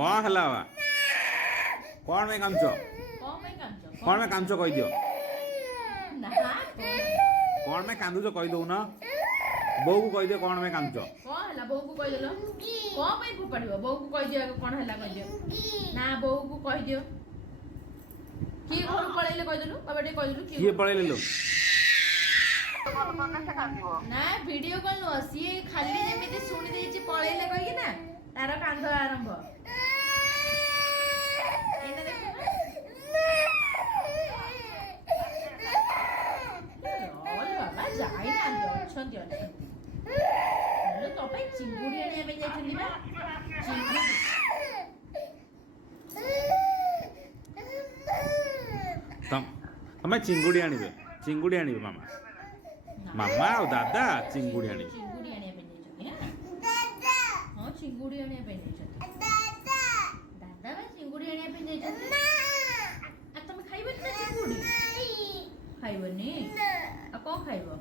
कौन हला वा कौन में कांचो कौन में कांचो कहि दियो कौन में कांदू जो कहि दउ ना बहू को कहि दियो कौन में कांचो कौन हला बहू को कहि देलो कौन में फोपाड़ियो बहू को कहि दियो कौन हला कहि दियो ना बहू को कहि दियो की घर पळैले कहि देलु बाबा टे कहि देलु की पळैले लो ना वीडियो कॉल नो सी खाली जेमिति सुनि देछि पळैले कहि कि ना तार कांद आरंभ एना देखो ओले बाबा जाई ना अछंती अछंती हेलो तो पे चिंगुडी आनिया पे जाइछन्ती बा चिंगुडी तमे चिंगुडी आनिबे मामा मामा और दादा चिंगुडी आनिबे चिंगुडी आनिया पे जाइछन्ती ना दादा हां चिंगुडी आनिया पे जाइछन्ती दादा दादा बा चिंगुडी आनिया पे जाइछन्ती ना आ तमे खाइबे ना चिंगुडी खाइबनी आ को खाइबो